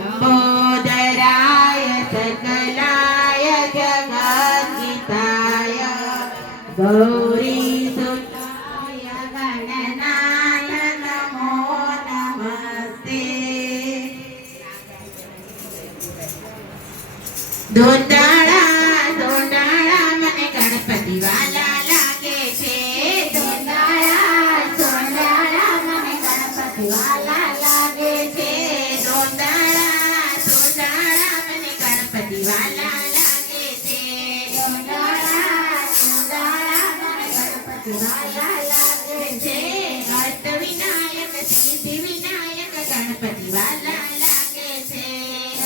लंबोदराय सकलाय जगद्गीताय गौरीसुताय गणनाय नमो नमस्ते। ધોંધાળા ધોંધાળા મને ગણપતિ વાલા લાગે છે। ધોંધાળા ધોંધાળા મને ગણપતિ વાલા લાગે છે। ધોંધાળા ધોંધાળા મને ગણપતિ વાલા લાગે છે। ધોંધાળા ધોંધાળા મને ગણપતિ વાલા લાગે છે। અષ્ટવિનાયક સિદ્ધિ વિનાયક ગણપતિ વાલા લાગે છે।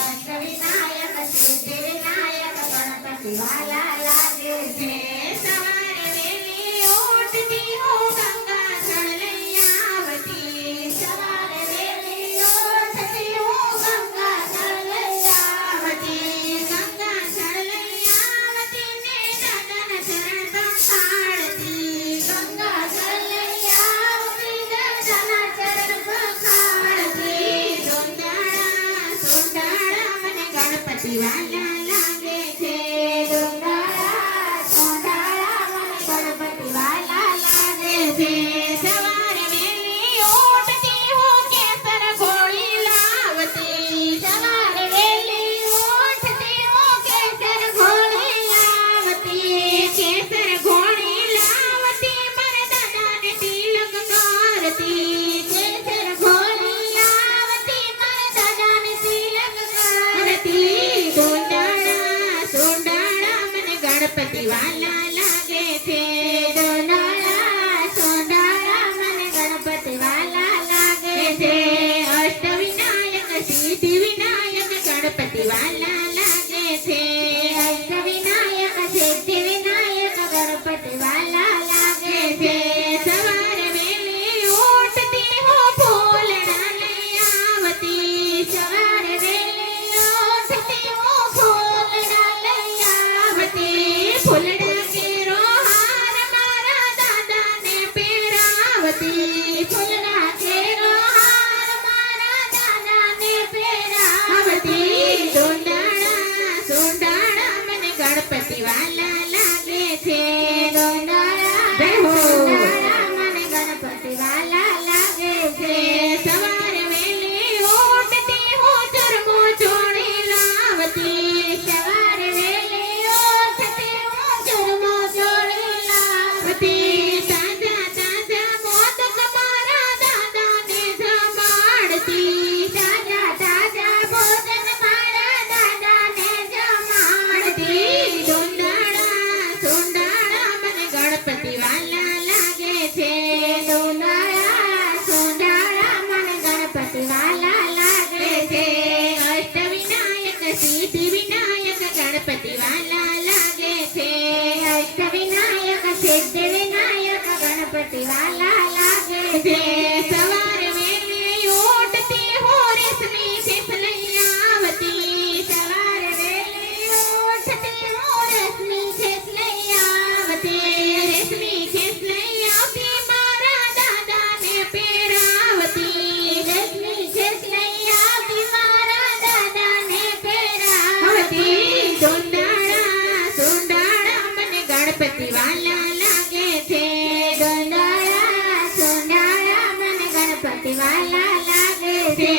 અષ્ટવિનાયક સિદ્ધિ વિનાયક ગણપતિ વાલા લાગે છે। સવારે વહેલી ઉઠતી હું ગંગા જળ લઈ આવતી। સવારે વહેલી ઉઠતી હું ગંગા જળ લઈ આવતી। ગંગા જળ લઈ આવતી ને દાદાના ચરણ પખાડતી। ગંગા જળ લઈ આવતી દાદાના ચરણ પખાડતી। ધોંધાળા ધોંધાળા મને ગણપતિ વાલા લાગે છે। ધોંધાળા ધોંધાળા મને ગણપતિ વાલા લાગે છે। સવારે વહેલી ઉઠતી હું કેસર ઘોળી લાવતી। સવારે વહેલી ઉઠતી હું કેસર ઘોળી લાવતી। કેસર ઘોળી લાવતી મારા દાદાને તિલક કરતી। કેસર ઘોળી લાવતી મારા દાદાને તિલક કરતી। ધોંધાળા ધોંધાળા મને ગણપતિ વાલા લાગે છે। ધોંધાળા ધોંધાળા મને ગણપતિ વાલા લાગે છે। અષ્ટવિનાયક સિદ્ધિ વિનાયક ગણપતિ વાલા લાગે છે। અષ્ટવિનાયક સિદ્ધિ વિનાયક ગણપતિ વાલા લાગે છે। સવારે વહેલી ઉઠતી હું ફૂલડા લઈ આવતી। સવારે વહેલી ઉઠતી હું ફૂલડા લઈ આવતી। ફૂલડા કેરો હાર મારા દાદાને પહેરાવતી। ફૂલડા કેરો હાર મારા દાદાને પહેરાવતી। ધોંધાળા ધોંધાળા મને ગણપતિ વાલા લાગે છે। ધોંધાળા ધોંધાળા મને ગણપતિ વાલા લાગે છે। સવારે વહેલી ઉઠતી હું ચરમો ચોળી લાવતી। સવારે વહેલી ઉઠતી હું ચરમો ચોળી લાવતી। તાજા તાજા મોદક મારા દાદાને જમાડતી। તાજા તાજા ભોજન મારા દાદાને જમાડતી। ધોંધાળા ધોંધાળા મને ગણપતિ વાલા લાગે છે। ધોંધાળા ધોંધાળા મને ગણપતિ વાલા લાગે છે। અષ્ટવિનાયક સિદ્ધિ વિનાયક ગણપતિ વાલા લાગે છે। અષ્ટવિનાયક સિદ્ધિ વિનાયક ગણપતિ વાલા લાગે છે। સવારે વહેલી ઉઠતી હું રેશમી ખેસ લઈ આવતી। સવારે વહેલી ઉઠતી હું રેશમી ખેસ લઈ આવતી। રેશમી ખેસ લઈ આવતી મારા દાદાને પહેરાવતી। રેશમી ખેસ લઈ આવતી મારા દાદાને પહેરાવતી। ધોંધાળા ધોંધાળા મને ગણપતિ વાલા લાગે છે। ધોંધાળા ધોંધાળા મને ગણપતિ વાલા લાગે છે।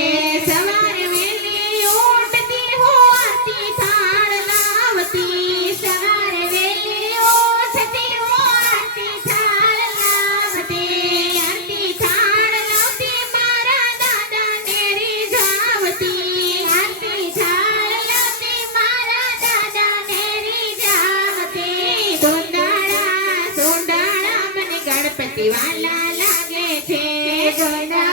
સવારે વહેલી ઉઠતી હું આરતી થાળ લાવતી। સવારે વહેલી ઉઠતી હું આરતી થાળ લાવતી। આરતી થાળ લાવતી મારા દાદાને રીઝાવતી। આરતી થાળ લાવતી મારા દાદાને રીઝાવતી। ધોંધાળા ધોંધાળા મને ગણપતિ વાલા લાગે છે। ધોંધાળા